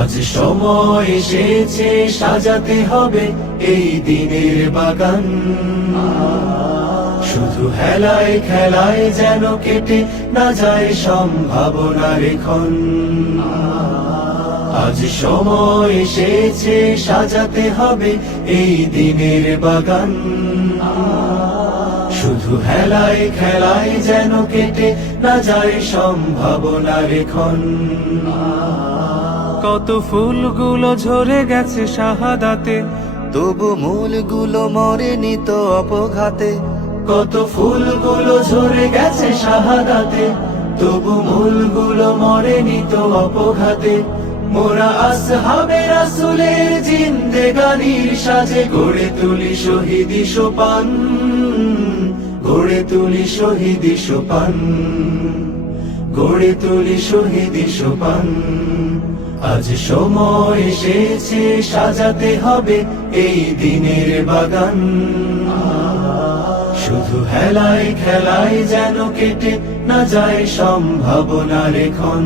আজ সময় এসেছে সাজাতে হবে এই দিনের বাগান। শুধু হেলায় খেলায় যেন কেটে না যায় সম্ভাবনার ক্ষণ। আজ সময় এসেছে সাজাতে হবে এই দিনের বাগান। শুধু হেলায় খেলায় যেন কেটে না যায় সম্ভাবনার ক্ষণ। কত ফুলগুলো ঝরে গেছে শাহাদাতে, তবু মূলগুলো মরেনি তো অপঘাতে। কত ফুলগুলো ঝরে গেছে শাহাদাতে, তবু মূলগুলো মরেনি তো অপঘাতে। মোরা আসহাবে রাসূলের জিন্দেগানির সাজে গড়ে তুলি শহীদি সোপান, গড়ে তুলি শহীদি সোপান, গড়ে তুলি শহীদি সোপান। আজ সময় এসেছে সাজাতে হবে এই দিনের বাগান। শুধু হেলায় খেলায় যেন কেটে না যায় সম্ভাবনার ক্ষণ।